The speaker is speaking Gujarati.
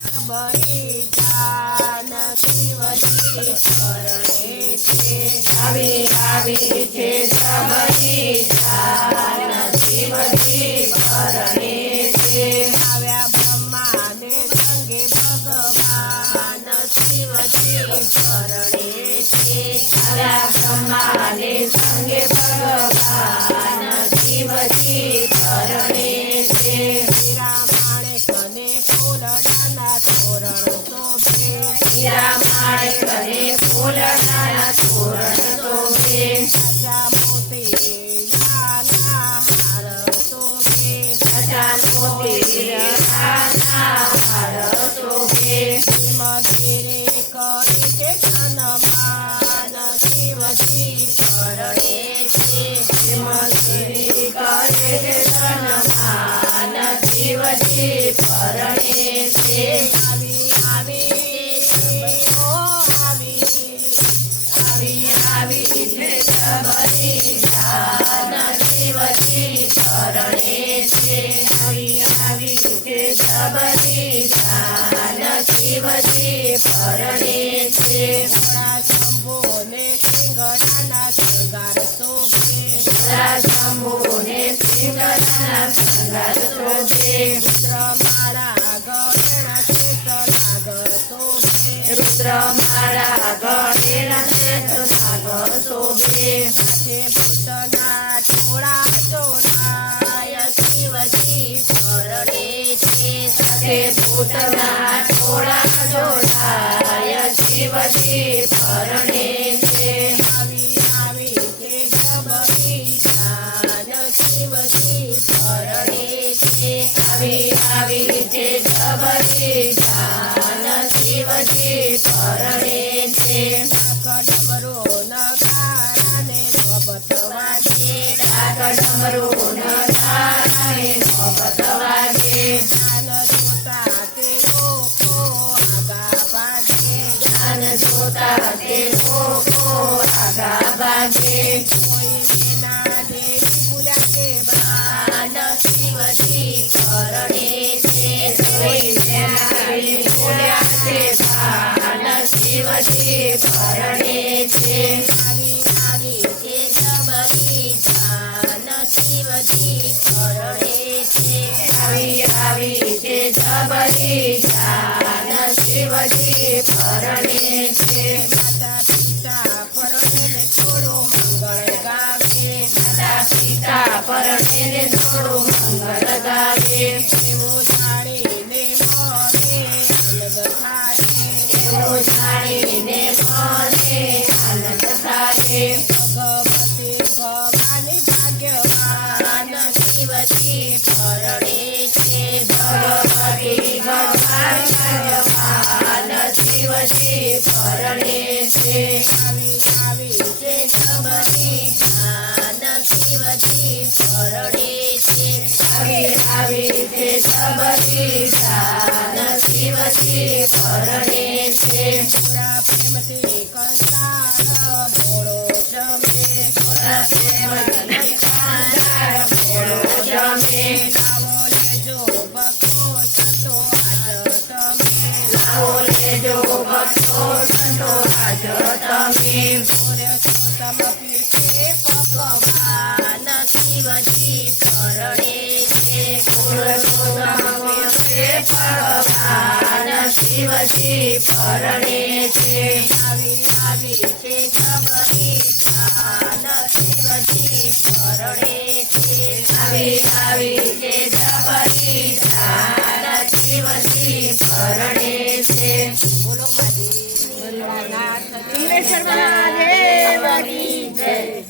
બલિદાન શિવજી શરણે છે. આવી છે બલિદાન શિવજી શરણે છે. આવ્યા બ્રહ્માને સંગે ભગવાન શિવજી શરણે છે. આવ્યા બ્રહ્માને સંગે ભગવાન શિવજી શરણે છે. હીરા માણેકને ફૂલડાના તોરણ શોભે. હીરા માણેકને ફૂલડાના તોરણ શોભે. રાજા મોતીડાના હાર શોભે. રાજા મોતીડાના હાર શોભે. મંદિરે કરે છે સન્માન શિવજી શરણે છે. મંદિરે કરે છે સન્માન શિવજી શરણે છે. આવી છે બલિદાન શિવજી શરણે છે. આવી છે બલિદાન શિવજી શરણે છે. ભોળા શંભુને સિંગડાના શૃંગાર શોભે. ભોળા શંભુને સિંગડાના શૃંગાર શોભે. રુદ્રમાળા ગણેશ નાગ શોભે. રુદ્રમાળા ગણેશ નાગ શોભે. સાથે ભૂતના ટોળા જોડાય શિવજી શરણે છે. સાથે ભૂતના ટોળા જોડાય શિવજી શરણે છે. આવી છે બલિદાન શિવજી શરણે છે. આવી છે બલિદાન શિવજી શરણે છે. ડમરો નગારાને નોબત વાગે. ડમરો નગારાને નોબત વાગે. જ્ઞાન જોતા તે લોકો આગા ભાગે. જ્ઞાન જોતા તે લોકો આગા ભાગે. કોઈને ના દેવી ભૂલ્યા કે બાન શિવજી શરણે છે. કોઈને ના દેવી ભૂલ્યા કે બાન શિવજી શરણે છે. આવી છે બલિદાન શિવજી શરણે છે. આવી છે બલિદાન શિવજી શરણે છે. માતા પિતા પરણે થોડું મંગળ ગાવે. માતા પિતા પરણે થોડું મંગળ ગાવે. એવું જાણીને મને આનંદ થાય. એવું જાણીને મને આનંદ થાય. ભગવતી ભવાની ભાગ્યવાન શિવજી શરણે છે. ભગવતી ભગવાન ભાગ્યવાન શિવજી શરણે છે. આવી છે બલિદાન શિવજી શરણે છે. આવી છે બલિદાન શિવજી શરણે છે. પૂરા પ્રેમથી કંસાર ભોળો જમે. પૂરા પ્રેમથી કંસાર ભોળો જમે. લાવો લેજો ભક્તો સંતો આજ તમે. લાવો લેજો ભક્તો સંતો આજ તમે. પુરુષોત્તમ પીરસે ભગવાન શિવજી શરણે છે. પુરુષોત્તમ પીરસે ભગવાન શિવજી શરણે છે. આવી છે બલિદાન શિવજી શરણે છે. આવી છે બલિદાન શિવજી શરણે છે. બોલો માજી. બોલો નાથ. મહાદેવ કી જય.